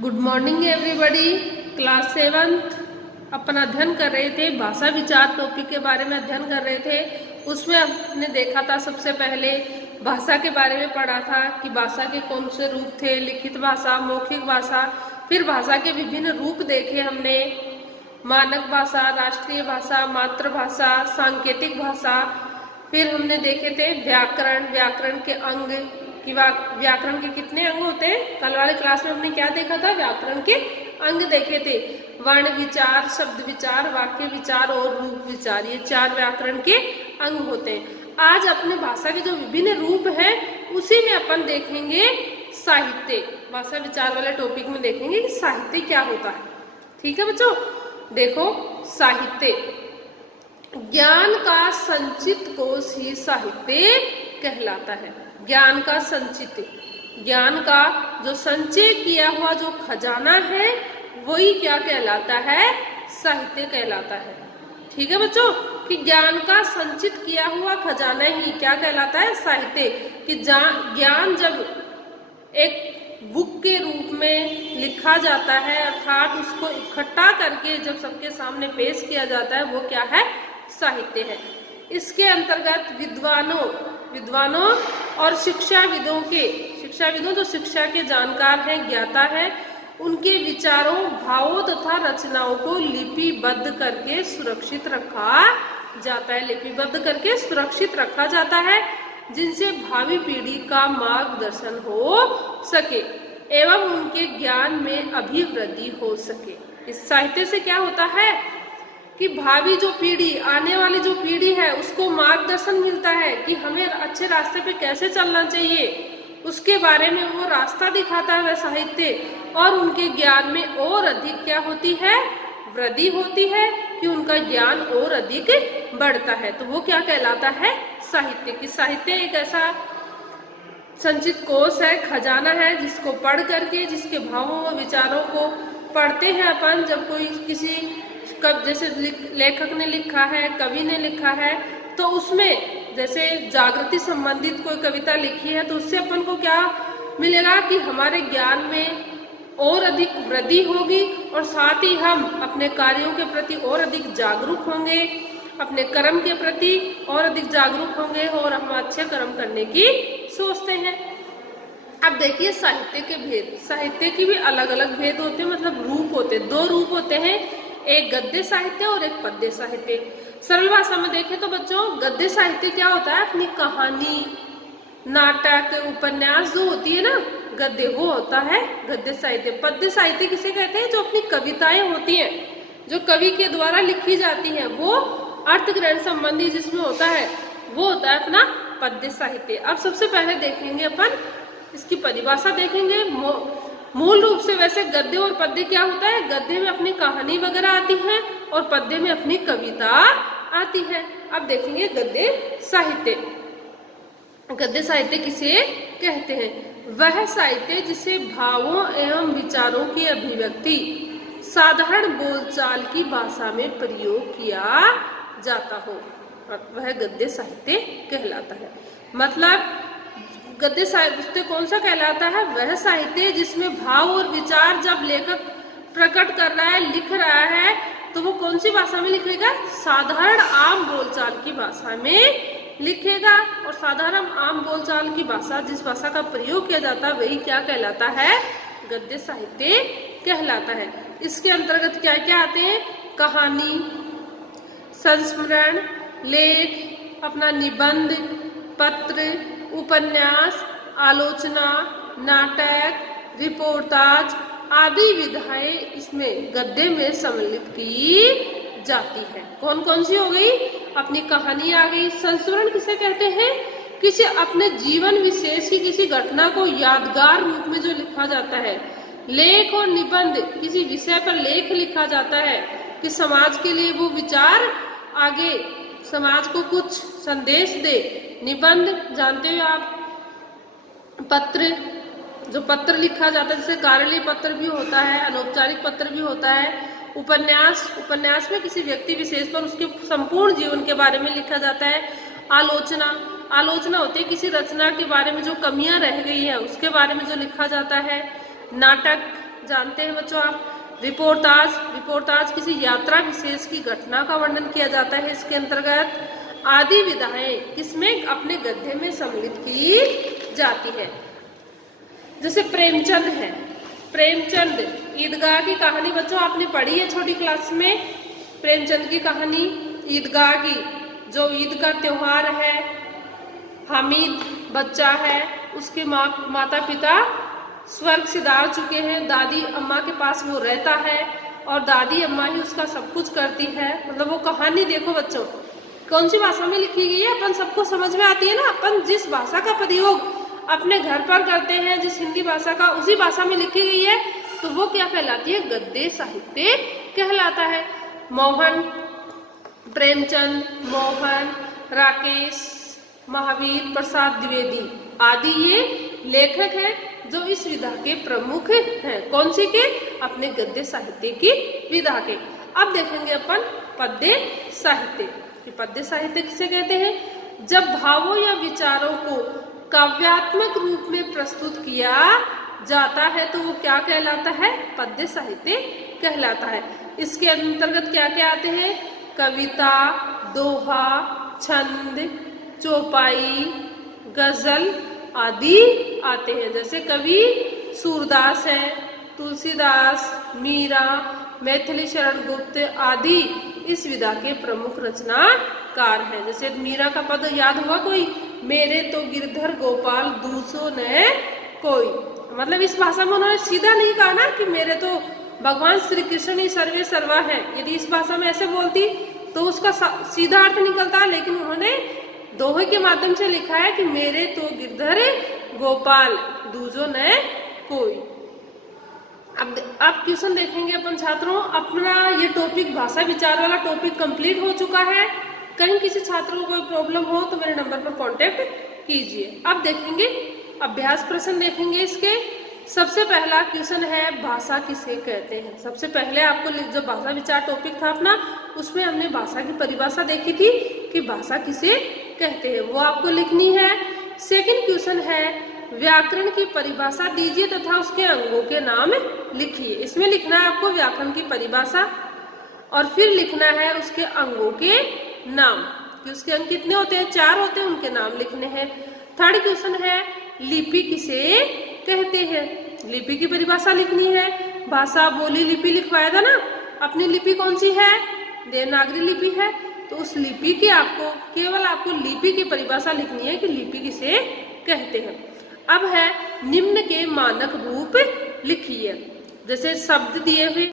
Good morning everybody. Class 7th अपन अध्ययन कर रहे थे, भाषा विचार टॉपिक के बारे में अध्ययन कर रहे थे। उसमें हमने देखा था, सबसे पहले भाषा के बारे में पढ़ा था कि भाषा के कौन से रूप थे, लिखित भाषा, मौखिक भाषा। फिर भाषा के विभिन्न रूप देखे हमने, मानक भाषा, राष्ट्रीय भाषा, मातृभाषा, सांकेतिक भाषा। फिर हमने देखे थे व्याकरण, व्याकरण के अंग कि व्याकरण के कितने अंग होते हैं। कल वाले क्लास में हमने क्या देखा था, व्याकरण के अंग देखे थे। वर्ण विचार, शब्द विचार, वाक्य विचार और रूप विचार, ये 4 व्याकरण के अंग होते हैं। आज अपने भाषा के जो विभिन्न रूप हैं उसी में अपन देखेंगे साहित्य। भाषा विचार वाले टॉपिक में देखेंगे कि साहित्य क्या होता है। ठीक है बच्चों, देखो साहित्य ज्ञान का संचित कोश ही साहित्य कहलाता है। ज्ञान का संचित, ज्ञान का जो संचय किया हुआ जो खजाना है वही क्या कहलाता है, साहित्य कहलाता है। ठीक है बच्चों, कि ज्ञान का संचित किया हुआ खजाना ही क्या कहलाता है, साहित्य। कि ज्ञान जब एक बुक के रूप में लिखा जाता है, अर्थात उसको इकट्ठा करके जब सबके सामने पेश किया जाता है, वो क्या है, साहित्य है। इसके अंतर्गत विद्वानों और शिक्षाविदों जो शिक्षा के जानकार हैं, ज्ञाता है, उनके विचारों, भावों तथा रचनाओं को लिपिबद्ध करके सुरक्षित रखा जाता है, जिनसे भावी पीढ़ी का मार्गदर्शन हो सके एवं उनके ज्ञान में अभिवृद्धि हो सके। इस साहित्य से क्या होता है कि भावी जो पीढ़ी, आने वाली जो पीढ़ी है, उसको मार्गदर्शन मिलता है कि हमें अच्छे रास्ते पे कैसे चलना चाहिए, उसके बारे में वो रास्ता दिखाता है वह साहित्य। और उनके ज्ञान में और अधिक क्या होती है, वृद्धि होती है, कि उनका ज्ञान और अधिक बढ़ता है। तो वो क्या कहलाता है, साहित्य। कि साहित्य एक ऐसा संचित कोश है, खजाना है, जिसको पढ़ करके, जिसके भावों व विचारों को पढ़ते हैं अपन। जब कोई किसी जैसे लेखक ने लिखा है, कवि ने लिखा है, तो उसमें जैसे जागृति संबंधित कोई कविता लिखी है, तो उससे अपन को क्या मिलेगा कि हमारे ज्ञान में और अधिक वृद्धि होगी, और साथ ही हम अपने कार्यों के प्रति और अधिक जागरूक होंगे, अपने कर्म के प्रति और अधिक जागरूक होंगे, और हम अच्छे कर्म करने की सोचते हैं। अब देखिए साहित्य के भेद। साहित्य की भी अलग अलग भेद होते हैं, मतलब रूप होते हैं। 2 रूप होते हैं, एक गद्य साहित्य और एक पद्य साहित्य। सरल भाषा में देखें तो बच्चों, गद्य साहित्य क्या होता है, अपनी कहानी, नाटक, उपन्यास जो होती है ना, गद्य, वो होता है गद्य साहित्य। पद्य साहित्य किसे कहते हैं, जो अपनी कविताएं होती हैं, जो कवि के द्वारा लिखी जाती हैं, वो अर्थ ग्रहण संबंधी जिसमें होता है, वो होता है अपना पद्य साहित्य। अब सबसे पहले देखेंगे अपन इसकी परिभाषा देखेंगे। मूल रूप से वैसे गद्य और पद्य क्या होता है, गद्य में अपनी कहानी वगैरह आती है और पद्य में अपनी कविता आती है। अब देखेंगे गद्य साहित्य। गद्य साहित्य किसे कहते हैं, वह साहित्य जिसे भावों एवं विचारों की अभिव्यक्ति साधारण बोलचाल की भाषा में प्रयोग किया जाता हो, वह गद्य साहित्य कहलाता है। मतलब गद्य साहित्य कौन सा कहलाता है, वह साहित्य जिसमें भाव और विचार जब लेखक प्रकट कर रहा है, लिख रहा है, तो वो कौन सी भाषा में लिखेगा, साधारण आम बोलचाल की भाषा में लिखेगा। और साधारण आम बोलचाल की भाषा, जिस भाषा का प्रयोग किया जाता है, वही क्या कहलाता है, गद्य साहित्य कहलाता है। इसके अंतर्गत क्या क्या आते हैं, कहानी, संस्मरण, लेख, अपना निबंध, पत्र, उपन्यास, आलोचना, नाटक, रिपोर्टाज आदि विधाएं इसमें गद्य में सम्मिलित की जाती है। कौन कौन सी हो गई, अपनी कहानी आ गई। संस्मरण किसे कहते हैं, किसी अपने जीवन विशेष की किसी घटना को यादगार रूप में जो लिखा जाता है। लेख और निबंध, किसी विषय पर लेख लिखा जाता है कि समाज के लिए वो विचार आगे समाज को कुछ संदेश दे। निबंध जानते हो आप, पत्र, जो पत्र लिखा जाता है, जैसे कार्यालय पत्र भी होता है, अनौपचारिक पत्र भी होता है। उपन्यास में किसी व्यक्ति विशेष पर उसके संपूर्ण जीवन के बारे में लिखा जाता है। आलोचना होती है किसी रचना के बारे में जो कमियां रह गई है उसके बारे में जो लिखा जाता है। नाटक जानते हैं बच्चों आप। रिपोर्टाज किसी यात्रा विशेष की घटना का वर्णन किया जाता है इसके अंतर्गत। आदि विधाएं किसमें अपने गद्य में सम्मिलित की जाती है। जैसे प्रेमचंद है, प्रेमचंद ईदगाह की कहानी बच्चों आपने पढ़ी है छोटी क्लास में। प्रेमचंद की कहानी ईदगाह की, जो ईद का त्योहार है, हामिद बच्चा है, उसके माता पिता स्वर्ग सिधार चुके हैं, दादी अम्मा के पास वो रहता है और दादी अम्मा ही उसका सब कुछ करती है। मतलब वो कहानी देखो बच्चों कौन सी भाषा में लिखी गई है, अपन सबको समझ में आती है ना। अपन जिस भाषा का प्रयोग अपने घर पर करते हैं, जिस हिंदी भाषा का, उसी भाषा में लिखी गई है, तो वो क्या कहलाती है, गद्य साहित्य कहलाता है। मोहन, प्रेमचंद, मोहन, राकेश, महावीर प्रसाद द्विवेदी आदि ये लेखक हैं जो इस विधा के प्रमुख हैं। कौन सी के, अपने गद्य साहित्य की विधा के। अब देखेंगे अपन पद्य साहित्य। पद्य साहित्य किसे कहते हैं, जब भावों या विचारों को काव्यात्मक रूप में प्रस्तुत किया जाता है तो वो क्या कहलाता है, पद्य साहित्य कहलाता है। इसके अंतर्गत क्या क्या आते हैं, कविता, दोहा, छंद, चौपाई, गजल आदि आते हैं। जैसे कवि सूरदास है, तुलसीदास, मीरा, मैथिली शरण गुप्त आदि इस विधा के प्रमुख रचनाकार हैं। जैसे मीरा का पद याद हुआ कोई, मेरे तो गिरधर गोपाल दूसो न कोई। मतलब इस भाषा में उन्होंने सीधा नहीं कहा ना कि मेरे तो भगवान श्री कृष्ण ही सर्वे सर्वा है। यदि इस भाषा में ऐसे बोलती तो उसका सीधा अर्थ निकलता, लेकिन उन्होंने दोहे के माध्यम से लिखा है कि मेरे तो गिरधर गोपाल दूजो न कोई। अब क्वेश्चन देखेंगे अपन छात्रों। अपना ये टॉपिक भाषा विचार वाला टॉपिक कंप्लीट हो चुका है। कहीं किसी छात्र को कोई प्रॉब्लम हो तो मेरे नंबर पर कांटेक्ट कीजिए। अब देखेंगे अभ्यास प्रश्न देखेंगे इसके। सबसे पहला क्वेश्चन है, भाषा किसे कहते हैं। सबसे पहले आपको जो भाषा विचार टॉपिक था अपना, उसमें हमने भाषा की परिभाषा देखी थी कि भाषा किसे कहते हैं, वो आपको लिखनी है। सेकंड क्वेश्चन है, व्याकरण की परिभाषा दीजिए तथा उसके अंगों के नाम लिखिए। इसमें लिखना है आपको व्याकरण की परिभाषा और फिर लिखना है उसके अंगों के नाम, कि उसके अंग कितने होते हैं, 4 होते हैं, उनके नाम लिखने हैं। थर्ड क्वेश्चन है, लिपि किसे कहते हैं। लिपि की परिभाषा लिखनी है। भाषा बोली लिपि लिखवाया था ना, अपनी लिपि कौन सी है, देवनागरी लिपि है, तो उस लिपि की आपको केवल आपको लिपि की परिभाषा लिखनी है कि लिपि किसे कहते हैं। अब है निम्न के मानक रूप लिखिए। जैसे शब्द दिए हुए